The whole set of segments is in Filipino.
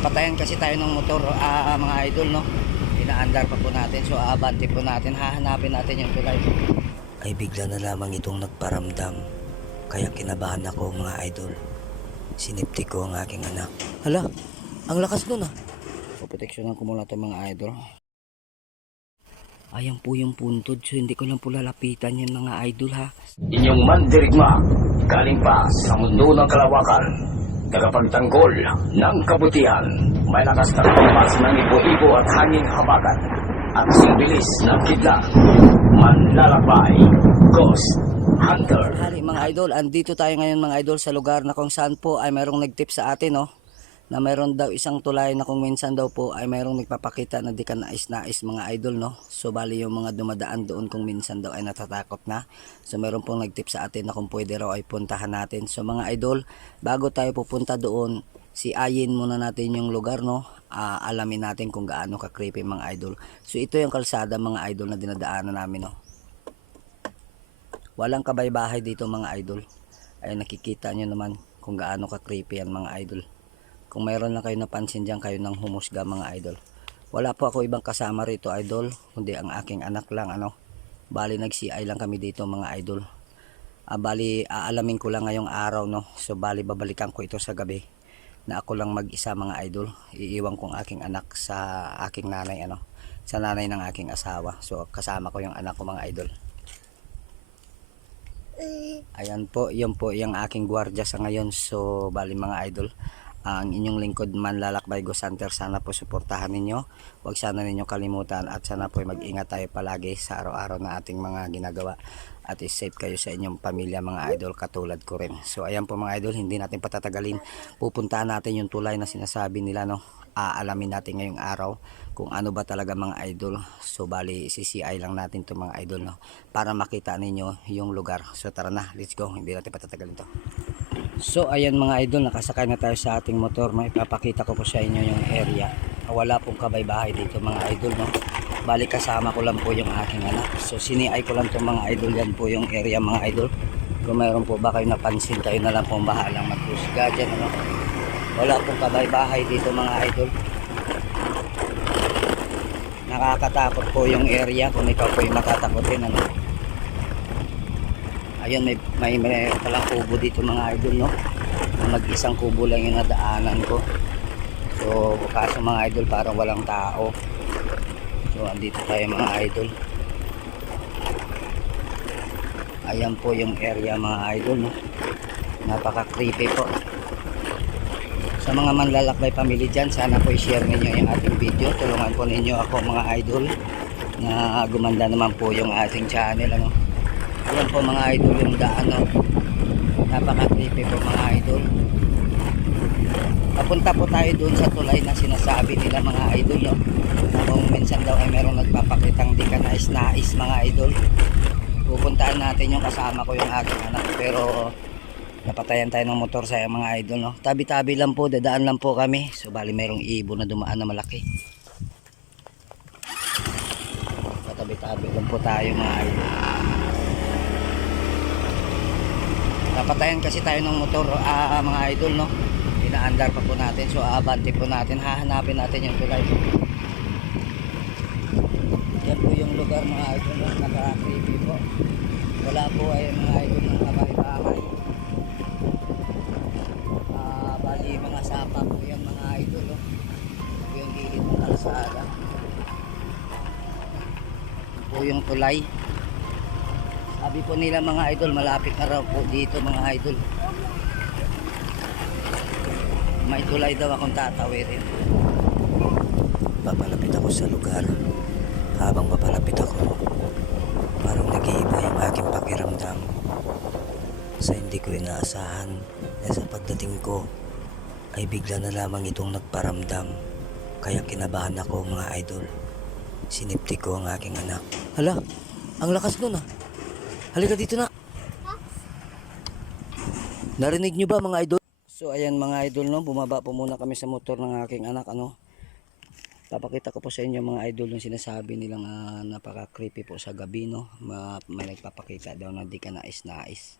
Napatayan kasi tayo ng motor, mga idol, no. Inaandar pa po natin, so abante po natin, hahanapin natin yung tulay. Ay bigla na lamang itong nagparamdam, kaya kinabahan ako mga idol. Sinipti ko ang aking anak. Hala, ang lakas nun ah. Poproteksyonan ko muna ito mga idol. Ayan po yung puntod, so hindi ko lang po lalapitan yan mga idol ha. Inyong mandirigma, galing pa sa mundo ng kalawakan, tagapagtanggol ng kabutihan, may lakas na pampas ng ibo-ibo at hanging habagat, at sibilis ng kidlat, manlalakbay, Ghost Hunter. Hari mga idol, andito tayo ngayon mga idol sa lugar na kung saan po ay mayroong nagtip sa atin, no, na mayroon daw isang tulay na kung minsan daw po ay mayroong nagpapakita na di ka nais-nais mga idol, no. So bali yung mga dumadaan doon kung minsan daw ay natatakot na. So mayroon pong nagtip sa atin na kung pwede raw ay puntahan natin. So mga idol, bago tayo pupunta doon, siayin muna natin yung lugar, no. Alamin natin kung gaano ka creepy mga idol. So ito yung kalsada mga idol na dinadaanan namin, no. Walang kabay-bahay dito mga idol. Ay nakikita nyo naman kung gaano ka creepy yan mga idol. Kung mayroon lang kayo napansin dyan, kayo nang humusga mga idol. Wala po ako ibang kasama rito idol, kundi ang aking anak lang, ano. Bali nag-CI lang kami dito mga idol. Bali aalamin ko lang ngayong araw, no. So bali babalikan ko ito sa gabi na ako lang mag-isa mga idol. Iiwan kong aking anak sa aking nanay, ano, sa nanay ng aking asawa. So kasama ko yung anak ko mga idol. Ayan po, yun po yung aking gwardiya sa ngayon. So bali mga idol, ang inyong lingkod manlalakbay Ghost Hunter, sana po suportahan ninyo, huwag sana ninyo kalimutan, at sana po mag-ingat tayo palagi sa araw-araw na ating mga ginagawa, at safe kayo sa inyong pamilya mga idol, katulad ko rin. So ayan po mga idol, hindi natin patatagalin, pupuntahan natin yung tulay na sinasabi nila, no. Aalamin natin ngayong araw kung ano ba talaga mga idol. So bali CCI lang natin to mga idol, no, para makita ninyo yung lugar. So tara na, let's go, hindi natin patatagalin to. So ayan mga idol, nakasakay na tayo sa ating motor. May ipapakita ko po sa inyo yung area. Wala pong kabay-bahay dito mga idol, no. Bali kasama ko lang po yung aking anak. So siniay ko lang to mga idol. Yan po yung area mga idol. Kung mayroon po ba kayo napansin, kayo na lang po bahalang mag-husga dyan, ano. Wala pong kabay-bahay dito mga idol. Nakakatakot po yung area kung ikaw po yung matatakotin, ano. Ayun, may palang kubo dito mga idol, no. Mag-isang kubo lang yung nadaanan ko. So kaso mga idol, parang walang tao. So andito tayo mga idol. Ayan po yung area mga idol, no. Napaka creepy po. Sa mga manlalakbay family dyan, sana po i-share ninyo yung ating video. Tulungan po ninyo ako mga idol na gumanda naman po yung ating channel, ano. Ayan po mga idol yung daan, no. Napaka creepy po mga idol. Papunta po tayo doon sa tulay na sinasabi nila mga idol, no, na kung minsan daw ay merong nagpapakitang di ka nais-nais mga idol. Pupuntaan natin yung kasama ko yung aking anak, pero napatayan tayo ng motor sa mga idol, no. Tabi-tabi lang po, dadaan lang po kami. So bali merong ibon na dumaan na malaki. Patabi-tabi lang po tayo mga idol. Napatayan kasi tayo ng motor, mga idol, no. Inaandar pa po natin, so abante po natin, hahanapin natin yung tulay. Yan po yung lugar mga idol, no. Naka-creepy po. Wala po ay mga idol ng kabay-bahay. Bali mga sapa po yan mga idol, no. Yung gilid ng kalsada. Yan po yung tulay. Sabi po nila mga idol, malapit na raw po dito mga idol. May tulay daw akong tatawirin. Papalapit ako sa lugar. Habang papalapit ako, parang nag-iiba yung aking pakiramdam. Sa hindi ko inaasahan na sa pagdating ko ay bigla na lamang itong nagparamdam. Kaya kinabahan ako mga idol. Sinipti ko ang aking anak. Hala, ang lakas nun ah. Halika dito na. Narinig nyo ba mga idol? So ayan mga idol, no, bumaba po muna kami sa motor ng aking anak, ano. Papakita ko po sa inyo mga idol yung sinasabi nilang napaka creepy po sa gabi, no. May nagpapakita daw na di ka nais-nais.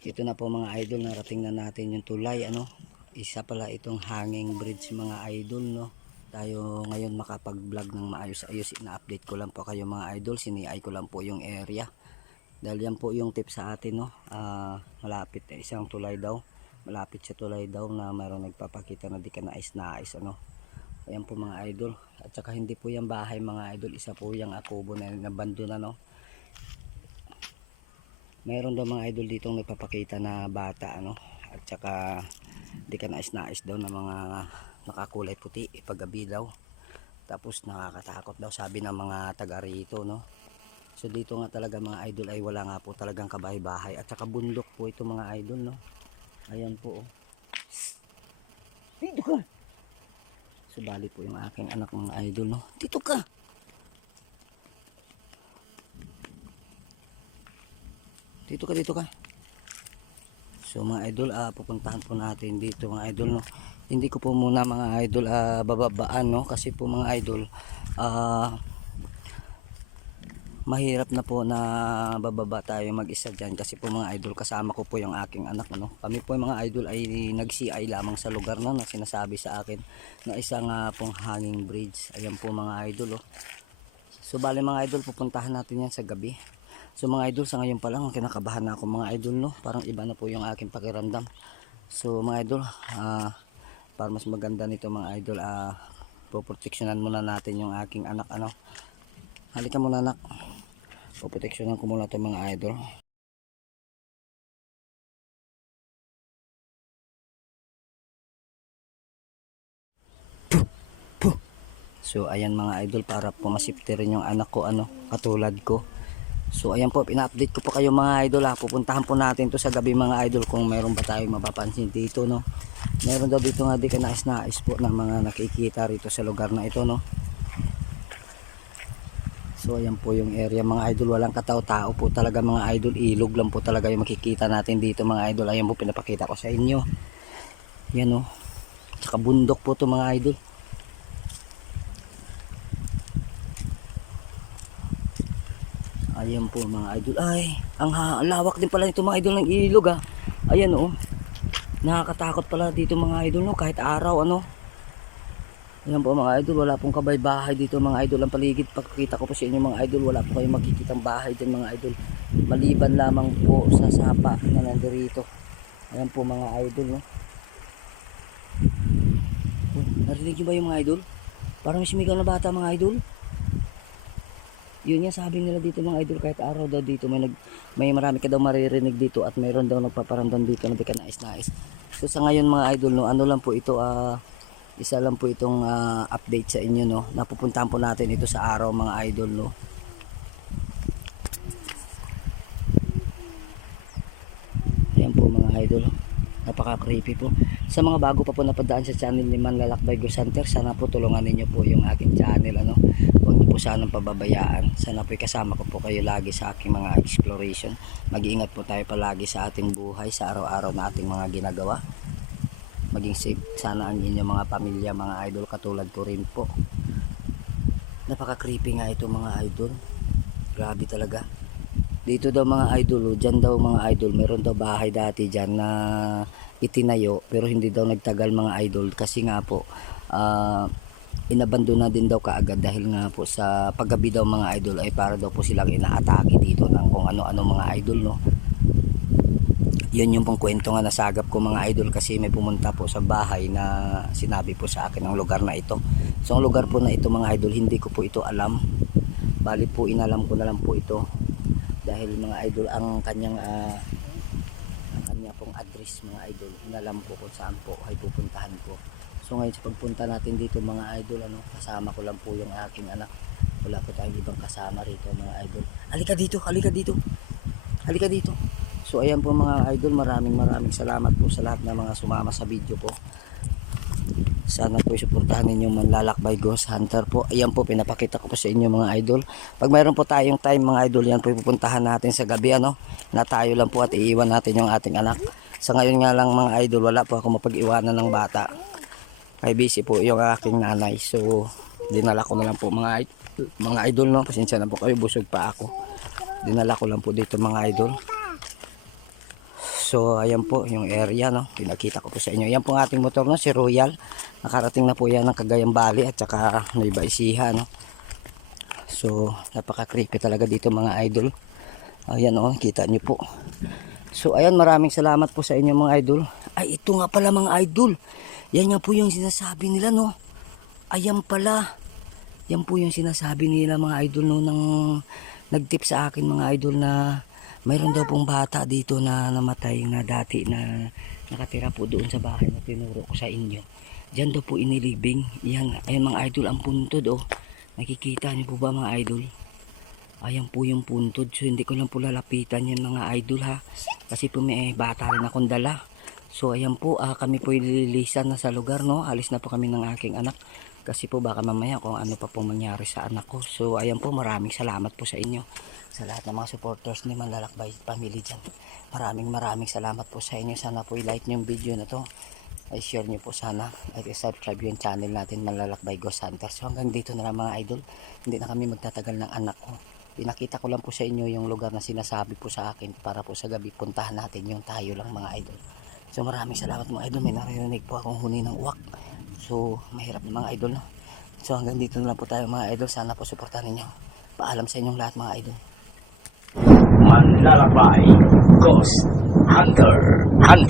Ito na po mga idol, narating na natin yung tulay, ano. isa pala itong hanging bridge mga idol, no. Tayo ngayon makapag-vlog ng maayos-ayos. Ina-update ko lang po kayo mga idol. Siniay ko lang po yung area. Dahil yan po yung tip sa atin, no. Malapit isang tulay daw. Malapit sa tulay daw na mayroong nagpapakita na di ka nais ano. Ayan po mga idol. At saka hindi po yung bahay mga idol. Isa po yung akubo na nabando na, no. Mayroon daw mga idol ditong nagpapakita na bata, ano. At saka di ka nais daw na mga nakakulay puti paggabi daw. Tapos nakakatakot daw sabi ng mga taga rito, no. So dito nga talaga mga idol ay wala nga po talagang kabahay-bahay. At saka bundok po ito mga idol, no. Ayan po, oh. Dito ka. Subali po yung aking anak mga idol, no. Dito ka. Dito ka. So mga idol, pupuntahan po natin dito mga idol, no. Hindi ko po muna mga idol bababaan, no, kasi po mga idol mahirap na po na bababa tayo mag-isa diyan kasi po mga idol kasama ko po yung aking anak, no. Kami po mga idol ay nag-CI lamang sa lugar na sinasabi sa akin na isang pong hanging bridge. Ayan po mga idol, oh. So bali mga idol, pupuntahan natin yan sa gabi. So mga idol, sa ngayon pa lang kinakabahan na ako mga idol, no. Parang iba na po yung aking pakiramdam. So mga idol, para mas maganda nito mga idol, poproteksyonan muna natin yung aking anak, ano. Halika muna anak. Poproteksyonan ko muna ito mga idol. So ayan mga idol, para pumasipte rin yung anak ko, ano, katulad ko. So ayan po, ina-update ko po kayo mga idol, pupuntahan po natin to sa gabi mga idol kung meron ba tayong mapapansin dito, no. Meron daw dito nga di ka nais po na mga nakikita rito sa lugar na ito, no. So ayan po yung area mga idol, walang katao-tao po talaga mga idol, ilog lang po talaga yung makikita natin dito mga idol. Ayan po, pinapakita ko sa inyo. Yan, no. Tsaka bundok po to mga idol. Ayan po mga idol. Ay, ang lawak din pala nito mga idol ng ilog, Ayan, oh. Nakakatakot pala dito mga idol, no, kahit araw, ano. Ayan po mga idol, wala pong kabay-bahay dito mga idol. Ang paligid, pagkita ko po sa inyo mga idol, wala po kayong makikitang bahay din mga idol. Maliban lamang po sa sapa na nandirito. Ayan po mga idol, no. Oh, narinig nyo ba yung mga idol? Parang may sumigaw na bata mga idol. Yun nga sabi nila dito mga idol, kahit araw daw dito may marami ka daw maririnig dito at mayroon daw nagpaparamdam dito na di ka nais. So sa ngayon mga idol, no, ano lang po ito, isa lang po itong update sa inyo, no. Napupuntahan po natin ito sa araw mga idol, no. Ayan po mga idol, napaka creepy po. Sa mga bago pa po napadaan sa channel ni Manlalakbay Ghost Hunter, sana po tulungan ninyo po yung aking channel, ano. Huwag niyo po sanang pababayaan. Sana po kasama ko po kayo lagi sa aking mga exploration. Mag-iingat po tayo palagi sa ating buhay, sa araw-araw na ating mga ginagawa. Maging safe sana ang inyong mga pamilya mga idol, katulad ko rin po. Napaka creepy nga ito mga idol, grabe talaga. Dito daw mga idol, dyan daw mga idol, meron daw bahay dati dyan na itinayo pero hindi daw nagtagal mga idol kasi nga po inabandona din daw kaagad dahil nga po sa paggabi daw mga idol ay para daw po silang inaatake dito ng kung ano-ano mga idol, no. Yun yung pong kwento nga nasagap ko mga idol kasi may pumunta po sa bahay na sinabi po sa akin ang lugar na ito. So ang lugar po na ito mga idol, hindi ko po ito alam. Bali po inalam ko na lang po ito dahil mga idol ang kanyang pong address mga idol, inalam ko kung saan po ay pupuntahan ko. So ngayon sa pagpunta natin dito mga idol, ano, kasama ko lang po yung aking anak. Wala po tayong ibang kasama rito mga idol. Halika dito. So ayan po mga idol, maraming salamat po sa lahat ng mga sumama sa video ko. Sana po suportahan ninyo Manlalakbay Ghost Hunter po. Ayan po, pinapakita ko po sa inyo mga idol. Pag mayroon po tayong time mga idol, yan po pupuntahan natin sa gabi, ano, na tayo lang po at iiwan natin yung ating anak. Sa ngayon nga lang mga idol, wala po ako mapag-iwanan ng bata. Kay busy po yung aking nanay. So dinala ko na lang po mga idol, no. Pasensya na po kayo, busog pa ako. Dinala ko lang po dito mga idol. So ayan po yung area, no, pinakita ko po sa inyo. Yan po ang ating motor, no, si Royal. Nakarating na po yan ng Cagayan Valley at saka Nueva Ecija, no. So napaka creepy talaga dito mga idol. Ayan, oh, kita nyo po. So ayan, maraming salamat po sa inyo mga idol. Ay, ito nga pala mga idol, yan nga po yung sinasabi nila, no. Ayan pala, yan po yung sinasabi nila mga idol, no, nang nagtip sa akin mga idol na mayroon daw pong bata dito na namatay na dati na nakatira po doon sa bahay na tinuro ko sa inyo. Diyan daw po inilibing. Yan, ayan mga idol ang puntod, oh. Nakikita niyo po ba mga idol? Ayan po yung puntod. So hindi ko lang po lalapitan yan mga idol, ha. Kasi po may bata rin akong dala. So ayan po, kami po ililisan na sa lugar, no. Alis na po kami ng aking anak. Kasi po baka mamaya kung ano pa pong mangyari sa anak ko. So ayan po, maraming salamat po sa inyo. Sa lahat ng mga supporters ni Manlalakbay Family dyan. Maraming salamat po sa inyo. Sana po i-like nyo yung video na to. Ay share nyo po sana. At i-subscribe yung channel natin Manlalakbay Ghost Hunter. So hanggang dito na lang mga idol. Hindi na kami magtatagal ng anak ko. Pinakita ko lang po sa inyo yung lugar na sinasabi po sa akin. Para po sa gabi puntahan natin yung tayo lang mga idol. So maraming salamat mga idol. May naririnig po akong huni ng uwak. So mahirap na mga idol, no? So hanggang dito na lang po tayo mga idol. Sana po suportahan ninyo. Paalam sa inyong lahat mga idol. Manlalakbay Ghost Hunter.